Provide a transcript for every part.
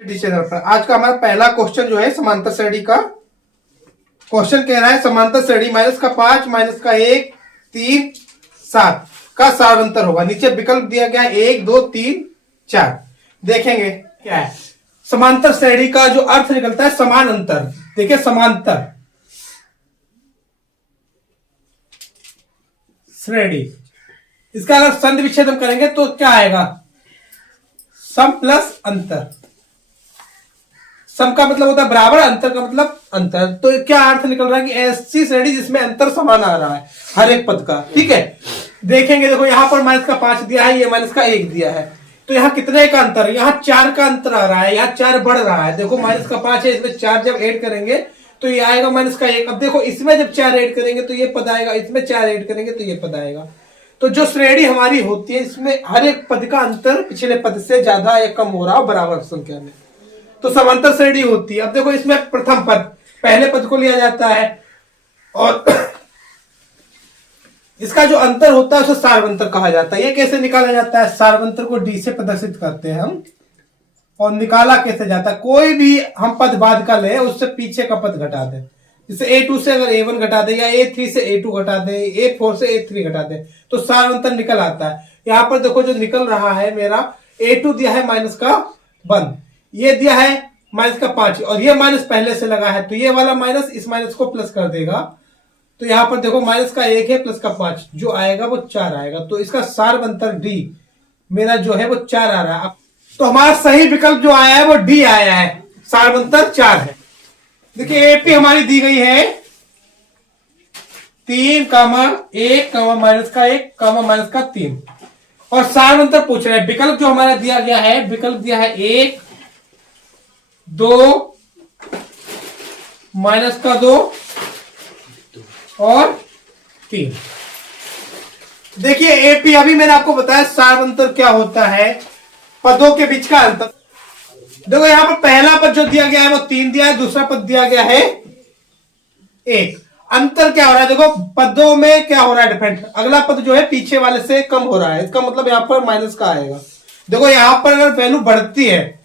Channel पर आज का हमारा पहला क्वेश्चन जो है समांतर श्रेणी का क्वेश्चन कह रहा है समांतर श्रेणी माइनस का 5 माइनस का 1 3 7 का सारांतर होगा। नीचे विकल्प दिया गया है 1 2 3 4। देखेंगे क्या है समांतर श्रेणी का जो अर्थ निकलता है समान अंतर। देखिए समांतर श्रेणी, इसका अगर संधि विच्छेद हम करेंगे तो क्या आएगा, सम प्लस अंतर। सम का मतलब होता है बराबर, अंतर का मतलब अंतर। तो क्या अर्थ निकल रहा है कि ऐसी श्रेणी जिसमें अंतर समान आ रहा है हर एक पद का। ठीक है, देखेंगे देखो यहां पर माइनस का 5 दिया है, ये माइनस का 1 दिया है, तो यहाँ कितने का अंतर है, यहाँ 4 का अंतर आ रहा है, यहाँ 4 बढ़ रहा है। देखो माइनस का 5 है, इसमें 4 जब ऐड करेंगे तो ये आएगा माइनस का 1। अब देखो इसमें जब 4 ऐड करेंगे तो ये पद आएगा, इसमें 4 ऐड करेंगे तो ये पद आएगा। तो जो श्रेणी हमारी होती है इसमें हर एक पद का अंतर पिछले पद से ज्यादा या कम हो रहा है बराबर संख्या में, तो समांतर श्रेणी होती है। अब देखो इसमें प्रथम पद पहले पद को लिया जाता है और इसका जो अंतर होता है उसे सार्वंतर कहा जाता है। ये कैसे निकाला जाता है, सार्वंतर को डी से प्रदर्शित करते हैं हम। और निकाला कैसे जाता है, कोई भी हम पद बाद का ले उससे पीछे का पद घटा दे। जैसे A2 से अगर A1 घटा दे या A3 से A2 घटा दे, A4 से A3 घटा दे तो सार्वंतर निकल आता है। यहां पर देखो जो निकल रहा है मेरा A2 दिया है माइनस का 1, ये दिया है माइनस का 5 और ये माइनस पहले से लगा है, तो ये वाला माइनस इस माइनस को प्लस कर देगा। तो यहां पर देखो माइनस का 1 है प्लस का 5 जो आएगा वो 4 आएगा। तो इसका सार्वंतर डी मेरा जो है वो 4 आ रहा है। तो हमारा सही विकल्प जो आया है वो डी आया है, सार्वंतर 4 है। देखिए एपी हमारी दी गई है 3 1 माइनस का 1 माइनस का 3 और सार्वंतर पूछ रहे हैं। विकल्प जो हमारा दिया गया है, विकल्प दिया है 1 2 माइनस का 2 और 3। देखिए एपी अभी मैंने आपको बताया सार्वंतर क्या होता है, पदों के बीच का अंतर। देखो यहां पर पहला पद जो दिया गया है वो 3 दिया है, दूसरा पद दिया गया है 1। अंतर क्या हो रहा है, देखो पदों में क्या हो रहा है डिफरेंट। अगला पद जो है पीछे वाले से कम हो रहा है, इसका मतलब यहां पर माइनस का आएगा। देखो यहां पर अगर वैल्यू बढ़ती है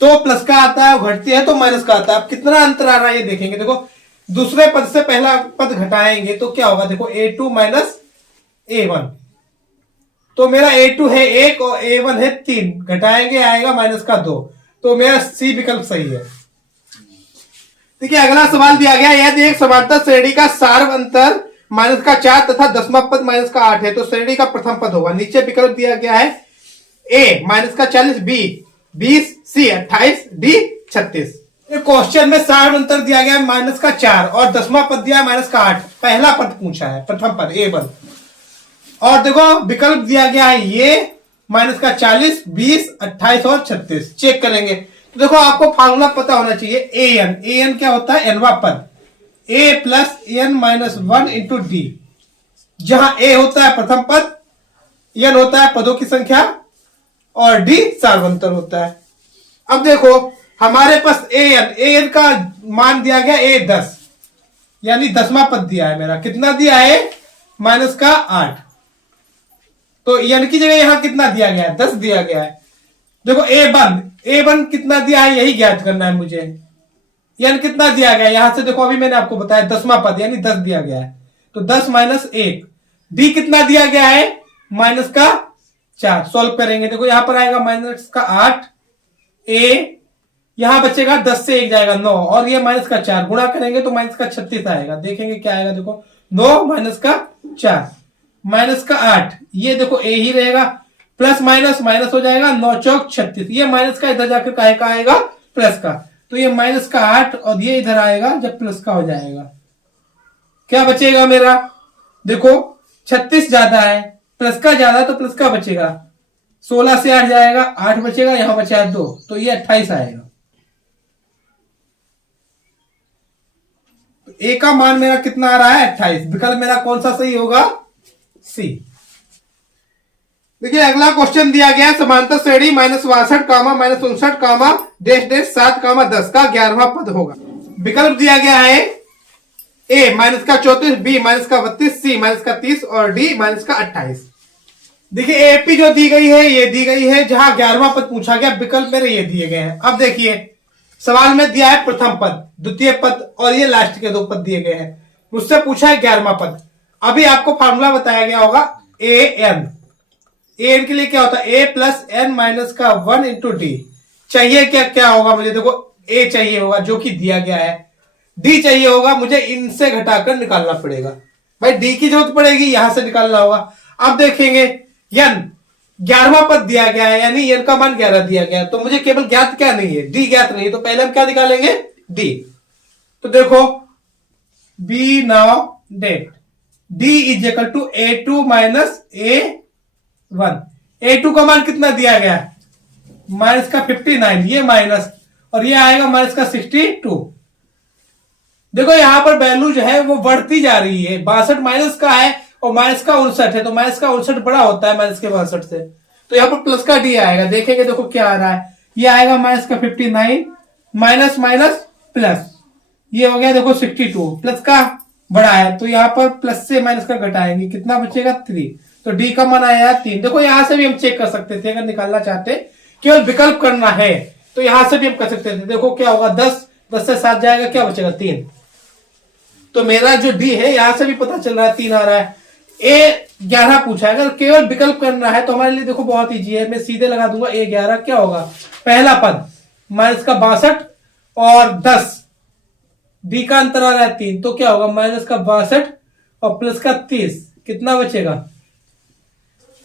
तो प्लस का आता है, घटती है तो माइनस का आता है। अब कितना अंतर आ रहा है ये देखेंगे। देखो दूसरे पद से पहला पद घटाएंगे तो क्या होगा, देखो A2 माइनस A1, तो मेरा A2 है 1 और A1 है 3, घटाएंगे आएगा माइनस का 2, तो मेरा सी विकल्प सही है। देखिए अगला सवाल दिया गया, यदि एक समांतर श्रेणी का सार्वंतर माइनस का 4 तथा 10वां पद माइनस का 8 है तो श्रेणी का प्रथम पद होगा। नीचे विकल्प दिया गया है ए माइनस का 40, बी 20, सी 28, डी 36। क्वेश्चन में सार्वंतर दिया गया है माइनस का 4 और 10वां पद दिया है माइनस का 8। पहला पद पूछा है, प्रथम पद A1। और देखो विकल्प दिया गया है ये माइनस का 40, 20, 28 और 36। चेक करेंगे तो देखो आपको फार्मूला पता होना चाहिए an क्या होता है, nवां पद, a plus n minus 1 into D, जहां a होता है प्रथम पद, n होता है पदों की संख्या और d सार्वंतर होता है। अब देखो हमारे पास an का मान दिया गया a 10, यानी 10वां पद दिया है मेरा, कितना दिया है माइनस का 8, तो n की जगह यहां कितना दिया गया है, 10 दिया गया है। देखो A1 कितना दिया है यही ज्ञात करना है मुझे। n कितना दिया गया है, यहां से देखो अभी मैंने आपको बताया 10वां पद यानी 10 दिया गया है, तो 10 माइनस 1। d कितना दिया गया है माइनस का 4, सॉल्व करेंगे देखो यहां पर आएगा माइनस का 8, a यहां बचेगा 10 से 1 जाएगा 9 और ये माइनस का 4, गुणा करेंगे तो माइनस का 36 आएगा। देखेंगे क्या आएगा, देखो 9 माइनस का 4 माइनस का 8, ये देखो a ही रहेगा, प्लस माइनस माइनस हो जाएगा, 9 चौक 36, ये माइनस का इधर जाकर काहे का आएगा प्लस का, तो ये माइनस का 8 और ये इधर आएगा जब प्लस का हो जाएगा। क्या बचेगा मेरा, देखो 36 ज्यादा है, प्लस का ज्यादा तो प्लस का बचेगा, 16 से 8 जाएगा, 8 बचेगा, यहां बचा 2 तो ये 28 आएगा। ए का मान मेरा कितना आ रहा है 28, विकल्प मेरा कौन सा सही होगा, सी। देखिए अगला क्वेश्चन दिया गया है समांतर श्रेणी माइनस 62 माइनस 59 डैश डैश 7 10 का 11वां पद होगा। विकल्प दिया गया है ए माइनस का 34, बी माइनस का 32, सी माइनस का 30 और डी माइनस का 28। देखिए एपी जो दी गई है ये दी गई है, जहां 11वां पद पूछा गया, विकल्प मेरे ये दिए गए हैं। अब देखिए सवाल में दिया है प्रथम पद, द्वितीय पद और ये लास्ट के 2 पद दिए गए हैं। मुझसे पूछा है 11वां पद। अभी आपको फार्मूला बताया गया होगा ए एन के लिए क्या होता है, ए प्लस एन माइनस का 1 इंटू डी। चाहिए क्या क्या होगा मुझे, देखो ए चाहिए होगा जो कि दिया गया है, डी चाहिए होगा, मुझे इनसे घटाकर निकालना पड़ेगा। भाई डी की जरूरत पड़ेगी, यहां से निकालना होगा। अब देखेंगे एन 11वां पद दिया गया है, यानी एन का मान 11 दिया गया है, तो मुझे केवल ज्ञात क्या नहीं है, डी ज्ञात नहीं है, तो पहले हम क्या निकालेंगे, डी। तो देखो we now that d is equal to A2 minus A1। A2 का मान कितना दिया गया है, माइनस का 59, ये माइनस, और ये आएगा माइनस का 62। देखो यहां पर वैल्यू जो है वो बढ़ती जा रही है, 62 माइनस का है और माइनस का 59 है, तो माइनस का 59 बड़ा होता है माइनस के 62 से, तो यहाँ पर प्लस का डी आएगा। देखेंगे देखो क्या आ रहा है, ये आएगा माइनस का 59 माइनस माइनस प्लस, ये हो गया देखो 62, प्लस का बड़ा है तो यहाँ पर प्लस से माइनस का घटाएंगे, कितना बचेगा 3, तो डी का मान आया 3। देखो यहां से भी हम चेक कर सकते थे, अगर निकालना चाहते केवल विकल्प करना है तो यहां से भी हम कर सकते थे। देखो क्या होगा 10 से 7 जाएगा, क्या बचेगा 3, तो मेरा जो डी है यहां से भी पता चल रहा है 3 आ रहा है। ए 11 पूछा है, अगर केवल विकल्प करना है तो हमारे लिए देखो बहुत इजी है, मैं सीधे लगा दूंगा ए 11 क्या होगा, पहला पद माइनस का 62 और 10, डी का अंतर आ रहा है 3, तो क्या होगा माइनस का 62 और प्लस का 30, कितना बचेगा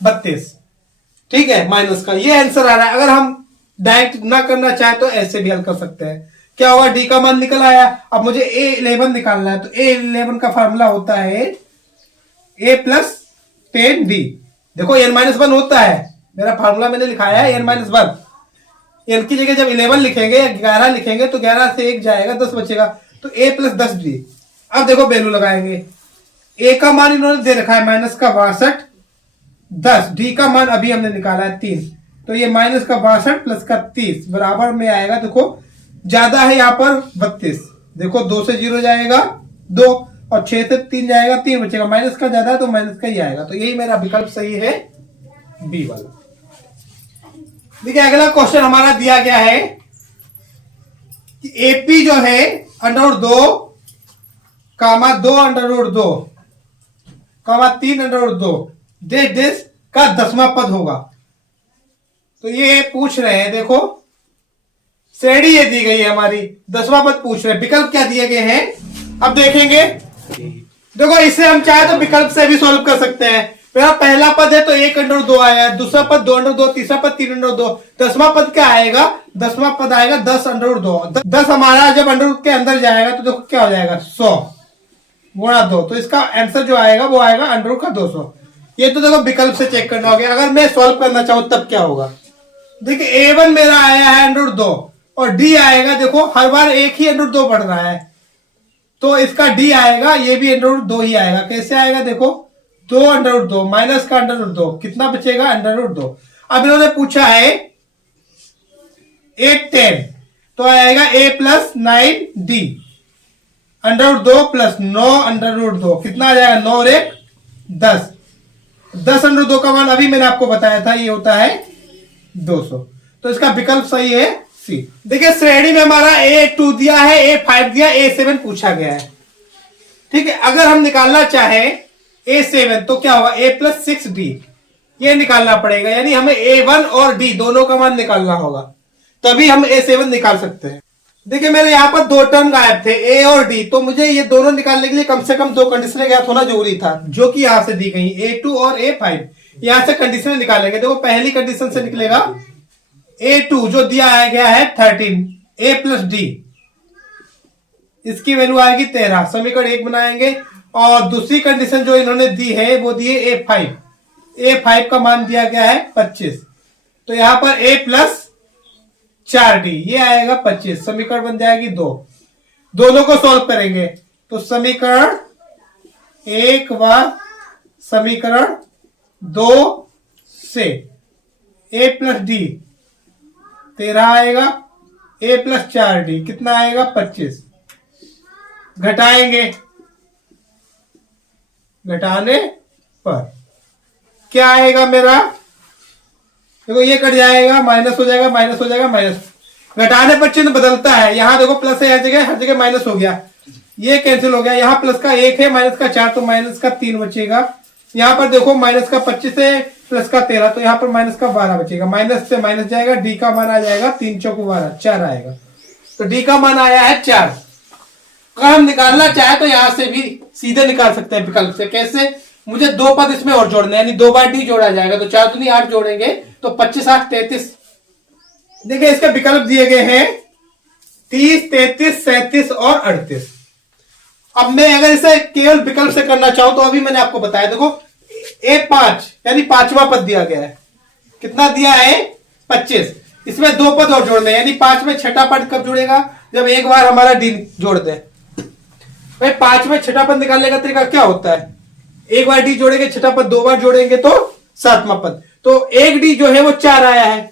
32। ठीक है, माइनस का ये आंसर आ रहा है। अगर हम डायरेक्ट ना करना चाहे तो ऐसे भी हल कर सकते हैं। क्या होगा, डी का मान निकल आया, अब मुझे A11 निकालना है, तो A11 का फार्मूला होता है A प्लस 10D। देखो n-1 होता है, मेरा फार्मूला मैंने लिखाया है n-1, n की जगह जब 11 लिखेंगे या 11 लिखेंगे तो 11 से 1 जाएगा, 10 बचेगा, तो A प्लस 10D। अब देखो वैल्यू लगाएंगे, A का मान इन्होंने दे रखा है माइनस का 62, 10, डी का मान अभी हमने निकाला है 3, तो ये माइनस का 62 प्लस का 30 बराबर में आएगा, देखो ज्यादा है यहाँ पर 32, देखो 2 से 0 जाएगा 2 और 6 से 3 जाएगा 3 बचेगा, माइनस का ज्यादा है तो माइनस का ही आएगा, तो यही मेरा विकल्प सही है बी वाला। देखिए अगला क्वेश्चन हमारा दिया गया है कि एपी जो है √2 कामा 2 √2 कामा 3 √2 देश का 10वां पद होगा। तो ये पूछ रहे हैं, देखो श्रेणी ये दी गई है हमारी, 10वां पद पूछ रहे हैं, विकल्प क्या दिए गए हैं अब देखेंगे। देखो इसे हम चाहे तो विकल्प से भी सॉल्व कर सकते हैं। मेरा पहला पद है तो 1/2 आया, दूसरा पद 2/2, तीसरा पद 3/2, 10वां पद क्या आएगा, 10वां पद आएगा 10/2। 10 हमारा जब अंडर के अंदर जाएगा तो देखो क्या हो जाएगा 100 गुणा 2, तो इसका आंसर जो आएगा वो आएगा √200। ये तो देखो विकल्प से चेक करना हो गया। अगर मैं सॉल्व करना चाहूं तब क्या होगा, देखिए A1 मेरा आया है √2 और D आएगा, देखो हर बार एक ही √2 बढ़ रहा है, तो इसका D आएगा, ये भी √2 ही आएगा। कैसे आएगा, देखो 2/2 माइनस का √2, कितना बचेगा √2। अब इन्होंने पूछा है 8/10, तो आएगा A प्लस 9D √2 प्लस 9/2, कितना आ जाएगा 9 और 1 10, 10/2 का मान अभी मैंने आपको बताया था, ये होता है 200, तो इसका विकल्प सही है सी। देखिए श्रेणी में हमारा A2 दिया है, A5 दिया, A7 पूछा गया है। ठीक है, अगर हम निकालना चाहें A7 तो क्या होगा, A प्लस 6D, ये निकालना पड़ेगा, यानी हमें A1 और D दोनों का मान निकालना होगा, तभी हम A7 निकाल सकते हैं। देखिए मेरे यहाँ पर 2 टर्म गायब थे A और D, तो मुझे ये दोनों निकालने के लिए कम से कम 2 कंडीशनें ज्ञात होना जरूरी था, जो कि यहां से दी गई A2 और A5। यहां से कंडीशनें निकालेंगे। देखो पहली कंडीशन से निकलेगा A2 जो दिया गया है 13, A प्लस D, इसकी वैल्यू आएगी 13, समीकरण 1 बनाएंगे। और दूसरी कंडीशन जो इन्होंने दी है वो दी है A5 का मान दिया गया है 25, तो यहां पर A प्लस 4D ये आएगा 25, समीकरण बन जाएगी 2। दोनों को सॉल्व करेंगे तो समीकरण 1 व समीकरण 2 से A प्लस D 13 आएगा, A प्लस 4D कितना आएगा 25, घटाएंगे, घटाने पर क्या आएगा मेरा, देखो ये कट जाएगा, माइनस हो जाएगा, माइनस हो जाएगा, माइनस, घटाने पर चिन्ह बदलता है। यहाँ देखो प्लस है, हर जगह माइनस हो गया, ये कैंसिल हो गया। यहाँ प्लस का 1 है, माइनस का 4, तो माइनस का 3 बचेगा। यहाँ पर देखो माइनस का 25 है, प्लस का 13, तो यहाँ पर माइनस का 12 बचेगा। माइनस से माइनस जाएगा, डी का मान आ जाएगा 3 चौक 12, 4 आएगा। तो डी का मान आया है 4। अगर हम निकालना चाहे तो यहां से भी सीधे निकाल सकते हैं विकल्प से। कैसे, मुझे 2 पद इसमें और जोड़ने, यानी 2 बार डी जोड़ा जाएगा, तो 4 दूनी 8 जोड़ेंगे तो 25 8 33। देखिए इसके विकल्प दिए गए हैं 30, 33, 37 और 38। अब मैं अगर इसे केवल विकल्प से करना चाहूं तो अभी मैंने आपको बताया, देखो A5 यानी 5वां पद दिया गया है, कितना दिया है 25, इसमें 2 पद और जोड़ने, यानी 5 में छठा पद कब जुड़ेगा, जब एक बार हमारा डी जोड़ दे। भाई 5 में छठा पद निकालने का तरीका क्या होता है, एक बार डी जोड़ेंगे, छठा पद 2 बार जोड़ेंगे तो 7वां पद, तो एक डी जो है वो 4 आया है,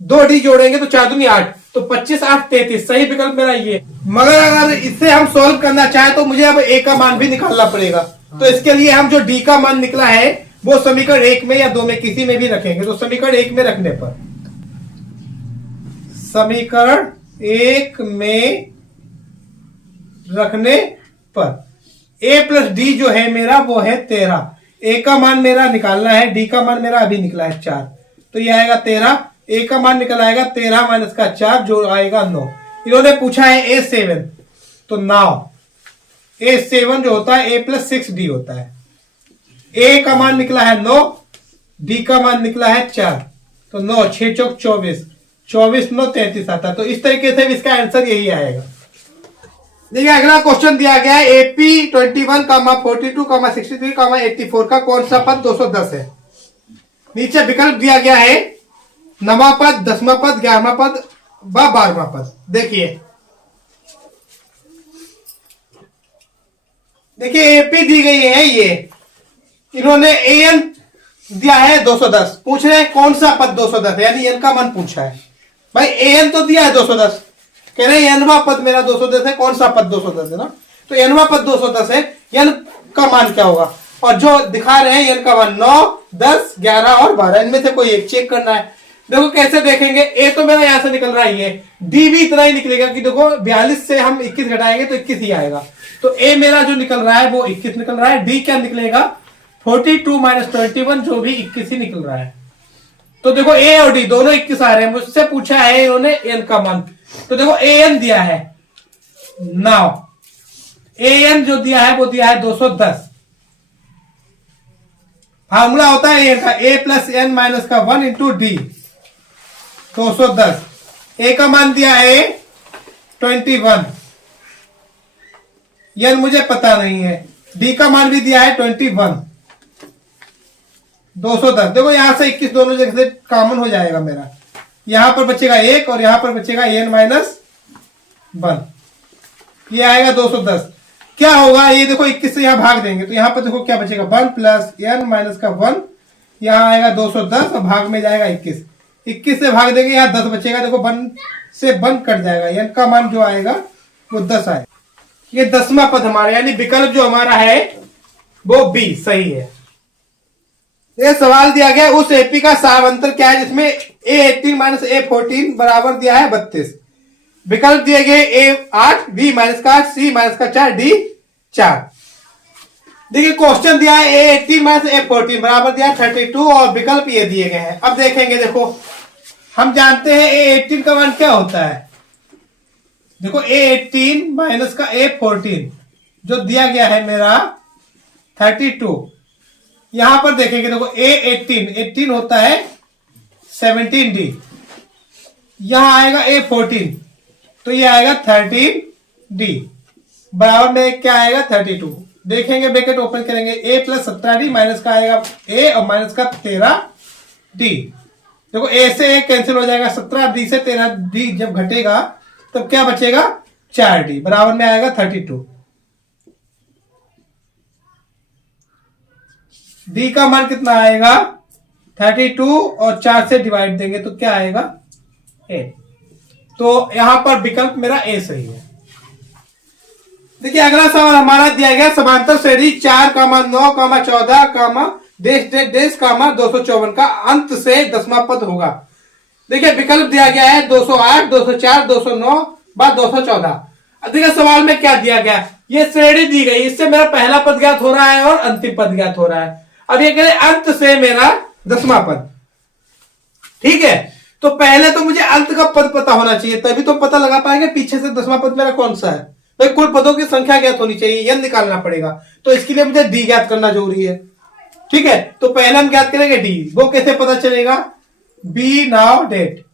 2 डी जोड़ेंगे तो 4 दूनी 8, तो 25 8 33, सही विकल्प मेरा ये। मगर अगर इससे हम सोल्व करना चाहें तो मुझे अब ए का मान भी निकालना पड़ेगा। तो इसके लिए हम जो डी का मान निकला है वो समीकरण 1 में या 2 में किसी में भी रखेंगे। तो समीकरण 1 में रखने पर, समीकरण 1 में रखने पर a प्लस डी जो है मेरा वो है 13। a का मान मेरा निकालना है, d का मान मेरा अभी निकला है 4, तो ये आएगा 13। a का मान निकल आएगा 13 माइनस का 4 जो आएगा 9। इन्होंने पूछा है a7, तो 9 a7 जो होता है a प्लस 6d होता है। a का मान निकला है 9, d का मान निकला है 4, तो 9 6 चौक 24, 24 9 33 आता है। तो इस तरीके से इसका आंसर यही आएगा। देखिए अगला क्वेश्चन दिया गया है AP 21, 42, 63, 84 का कौन सा पद 210 है। नीचे विकल्प दिया गया है 9वां पद, 10वां पद, 11वां पद व 12वां पद। देखिए AP दी गई है, ये इन्होंने AN दिया है 210, पूछ रहे हैं कौन सा पद 210 है, यानी n का मान पूछा है। भाई AN तो दिया है 210, कह रहे हैं nवां पद मेरा 210 है, कौन सा पद 210 है ना, तो nवां पद 210 है, n का मान क्या होगा, और जो दिखा रहे हैं n का मान 9, 10, 11 और 12, इनमें से कोई एक चेक करना है। देखो कैसे देखेंगे, a तो मेरा यहां से निकल रहा है, ये d भी इतना ही निकलेगा कि देखो 42 से हम 21 घटाएंगे तो 21 ही आएगा, तो a मेरा जो निकल रहा है वो 21 निकल रहा है। d क्या निकलेगा 42 माइनस 21 जो भी 21 ही निकल रहा है। तो देखो a और d दोनों 21 आ रहे हैं, मुझसे पूछा है इन्होंने n का मान, तो देखो an दिया है 9, an जो दिया है वो दिया है 210। फार्मूला होता है a का, a प्लस n माइनस का 1 इंटू डी, 210। a का मान दिया है 21, n मुझे पता नहीं है, d का मान भी दिया है 21, 210। देखो यहां से 21 दोनों जगह से कॉमन हो जाएगा मेरा, यहां पर बचेगा 1 और यहां पर बचेगा n माइनस 1, ये आएगा 210। क्या होगा, ये देखो 21 से यहां भाग देंगे तो यहां पर देखो क्या बचेगा 1 प्लस n माइनस का 1, यहां आएगा 210 और भाग में जाएगा 21, 21 से भाग देंगे यहां 10 बचेगा, देखो 1 से 1 कट जाएगा, n का मान जो आएगा वो 10 आएगा। ये 10वां पद हमारा, यानी विकल्प जो हमारा है वो बी सही है। ये सवाल दिया गया उस एपी का सारवंतर क्या है जिसमें A18 माइनस A14 बराबर दिया है 32। विकल्प दिए गए A8, B माइनस का 8, C माइनस का 4, D 4। देखिए क्वेश्चन दिया है A18 माइनस A14 बराबर दिया है 32 और विकल्प ये दिए गए हैं। अब देखेंगे, देखो हम जानते हैं A18 का मान क्या होता है, देखो A18 माइनस का A14 जो दिया गया है मेरा 32, यहां पर देखेंगे देखो A18 होता है 17D, यहां आएगा A14 तो ये आएगा 13D बराबर में क्या आएगा 32। देखेंगे ब्रैकेट ओपन करेंगे, A प्लस 17D माइनस का आएगा A और माइनस का 13D। देखो A से A कैंसिल हो जाएगा, 17D से 13D जब घटेगा तब क्या बचेगा 4D बराबर में आएगा 32। डी का मान कितना आएगा 32 और 4 से डिवाइड देंगे तो क्या आएगा A। तो यहां पर विकल्प मेरा A सही है। देखिए अगला सवाल हमारा दिया गया समांतर श्रेणी 4, 9, 14, देश देश देश कामा 254 का अंत से 10वां पद होगा। देखिए विकल्प दिया गया है 208, 204, 209 बाद 214। देखिए सवाल में क्या दिया गया, ये श्रेणी दी गई, इससे मेरा पहला पद ज्ञात हो रहा है और अंतिम पद ज्ञात हो रहा है। अब ये कह रहे अंत से मेरा 10वां पद, ठीक है। तो पहले तो मुझे अंत का पद पता होना चाहिए, तभी तो पता लगा पाएंगे पीछे से 10वां पद मेरा कौन सा है। भाई कुल पदों की संख्या ज्ञात होनी चाहिए, यह निकालना पड़ेगा। तो इसके लिए मुझे डी ज्ञात करना जरूरी है, ठीक है। तो पहले हम ज्ञात करेंगे डी, वो कैसे पता चलेगा, B now that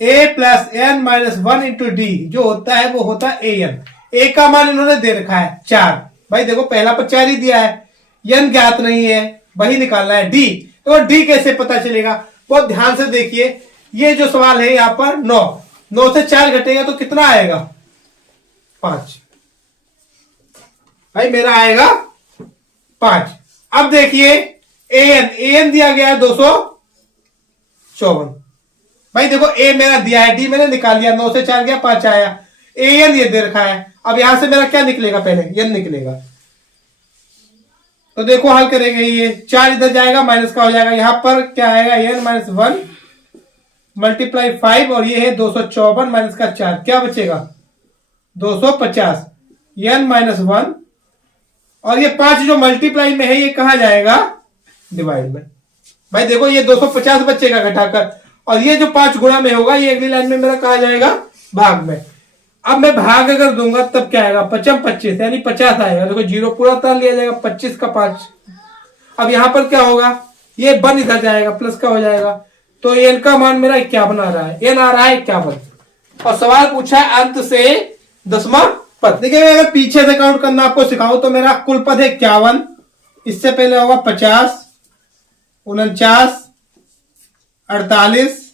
A plus N minus 1 into D जो होता है वो होता है ए एन। ए का मान इन्होंने दे रखा है 4, भाई देखो पहला पर 4 ही दिया है, एन ज्ञात नहीं है, वही निकालना है डी। तो डी कैसे पता चलेगा, बहुत ध्यान से देखिए। ये जो सवाल है यहां पर 9 से 4 घटेगा तो कितना आएगा 5, भाई मेरा आएगा 5। अब देखिए एन दिया गया है 254, भाई देखो ए मेरा दिया है, डी मैंने निकाल लिया, 9 से 4 गया 5 आया, एन ये दे रखा है। अब यहां से मेरा क्या निकलेगा, पहले एन निकलेगा। तो देखो हल करेंगे, ये 4 इधर जाएगा माइनस का हो जाएगा, यहां पर क्या आएगा एन माइनस 1 मल्टीप्लाई 5 और ये है 254 माइनस का 4, क्या बचेगा 250 एन माइनस 1 और ये 5 जो मल्टीप्लाई में है ये कहां जाएगा, डिवाइड में। भाई देखो ये 250 बचेगा घटाकर, और ये जो 5 गुणा में होगा ये अगली लाइन में मेरा कहा जाएगा भाग में। अब मैं भाग अगर दूंगा तब क्या आएगा, 5 25 यानी 50 आएगा। देखो जीरो पूरा उतार लिया जाएगा, 25 का 5। अब यहां पर क्या होगा, ये 1 इधर जाएगा, प्लस का हो जाएगा। तो एन का मान मेरा 51 आ रहा है, एन आ रहा है 51। और सवाल पूछा है अंत से 10वां पद। देखिए अगर पीछे से काउंट करना आपको सिखाऊं तो मेरा कुल पद है 51, इससे पहले होगा 50, 49, 48,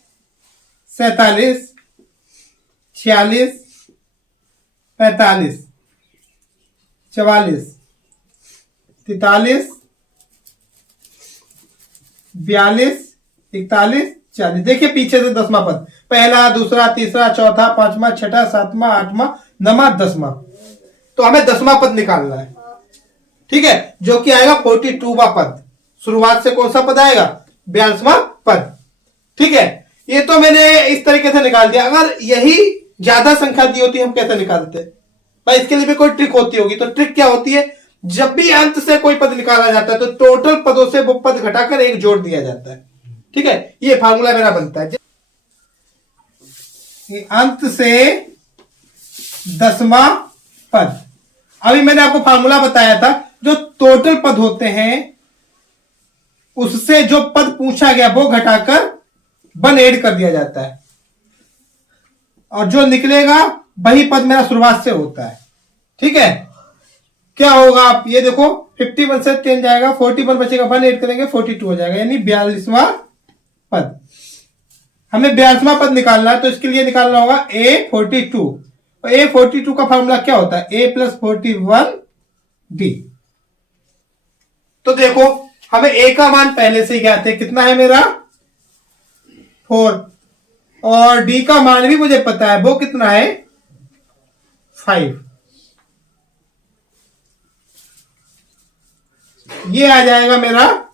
47, 46, 45, 44, 43, 42, 41, 40। देखिए पीछे से 10वां पद, पहला, दूसरा, तीसरा, चौथा, 5वां, 6वां, 7वां, 8वां, 9वां, 10वां। तो हमें 10वां पद निकालना है, ठीक है, जो कि आएगा 42वां पद। शुरुआत से कौन सा पद आएगा, 42वां पद, ठीक है। ये तो मैंने इस तरीके से निकाल दिया। अगर यही ज्यादा संख्या दी होती हम कैसे निकालते भाई, इसके लिए भी कोई ट्रिक होती होगी। तो ट्रिक क्या होती है, जब भी अंत से कोई पद निकाला जाता है तो टोटल पदों से वो पद घटाकर एक जोड़ दिया जाता है, ठीक है। ये फार्मूला मेरा बनता है, अंत से 10वां पद। अभी मैंने आपको फार्मूला बताया था, जो टोटल पद होते हैं उससे जो पद पूछा गया वो घटाकर 1 ऐड कर दिया जाता है, और जो निकलेगा वही पद मेरा शुरुआत से होता है, ठीक है। क्या होगा आप ये देखो, 51 से 10 जाएगा, 41 बचेगा, 1 ऐड करेंगे 42 हो जाएगा, यानी 42वां पद। हमें 42वां पद निकालना है तो इसके लिए निकालना होगा A42। और A42 का फॉर्मूला क्या होता है, A प्लस 41D। तो देखो हमें A का मान पहले से ही ज्ञात है, कितना है मेरा 4, और D का मान भी मुझे पता है, वो कितना है 5। ये आ जाएगा मेरा,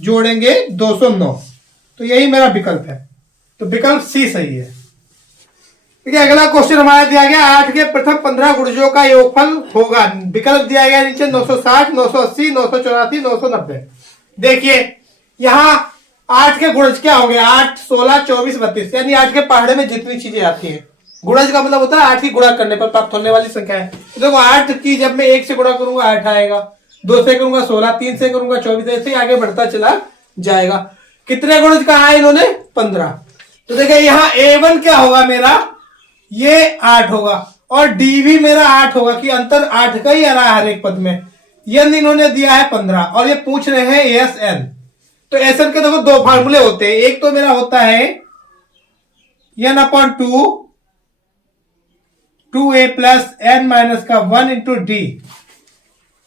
जोड़ेंगे 209, तो यही मेरा विकल्प है। तो विकल्प सी सही है। ठीक है, अगला क्वेश्चन हमारा दिया गया 8 के प्रथम 15 गुणजों का योगफल होगा। विकल्प दिया गया नीचे 960, 980, 984, 990। देखिए यहां 8 के गुणज क्या हो गए, 8, 16, 24, 32, यानी 8 के पहाड़े में जितनी चीजें आती हैं। गुणज का मतलब होता है 8 की गुणा करने पर प्राप्त होने वाली संख्या है। तो देखो 8 की जब मैं 1 से गुणा करूंगा 8 आएगा, 2 से करूंगा 16, 3 से करूंगा 24, ऐसे ही आगे बढ़ता चला जाएगा। कितने गुणज कहा है इन्होंने, 15। तो देखिए यहाँ A1 क्या होगा मेरा, ये 8 होगा, और डी भी मेरा 8 होगा, कि अंतर 8 का ही आ रहा है हर एक पद में। एन इन्होंने दिया है 15, और ये पूछ रहे हैं एस एन। तो एस एन के देखो 2 फार्मूले होते हैं, एक तो मेरा होता है n/2 2a plus n minus का 1 इंटू डी,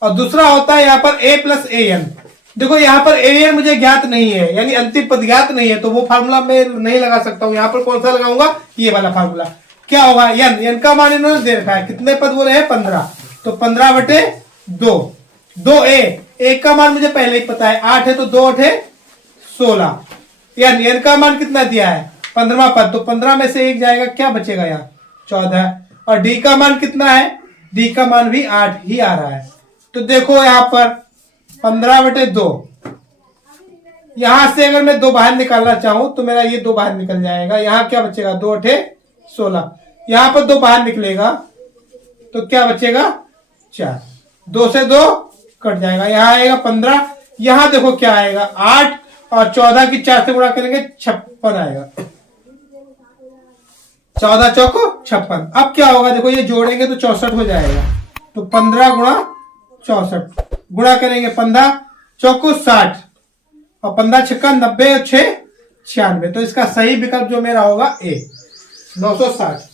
और दूसरा होता है यहां पर a प्लस ए एन। देखो यहां पर ए एन मुझे ज्ञात नहीं है, यानी अंतिम पद ज्ञात नहीं है, तो वो फार्मूला मैं नहीं लगा सकता हूं। यहां पर कौन सा लगाऊंगा, ये वाला फार्मूला। क्या होगा, एन का मान इन्होंने दे रखा है, कितने पद बोले हैं 15, तो 15/2 2a का मान मुझे पहले ही पता है 8 है, तो 2 8 16। यानी n का मान कितना दिया है 15वां पद, तो 15 में से 1 जाएगा, क्या बचेगा यहाँ 14। और d का मान कितना है, d का मान भी 8 ही आ रहा है। तो देखो यहाँ पर 15/2, यहां से अगर मैं 2 बाहर निकालना चाहूं तो मेरा ये 2 बाहर निकल जाएगा। यहाँ क्या बचेगा 2 8 16, यहां पर 2 बाहर निकलेगा तो क्या बचेगा 4, 2 से 2 कट जाएगा, यहाँ आएगा 15। यहां देखो क्या आएगा 8 और 14 की 4 से गुणा करेंगे 56 आएगा, 14 चौको 56। अब क्या होगा देखो, ये जोड़ेंगे तो 64 हो जाएगा, तो 15 गुणा 64 गुणा करेंगे 15 चौको 60 और 15 छक्का 90 और 6 96। तो इसका सही विकल्प जो मेरा होगा ए 960।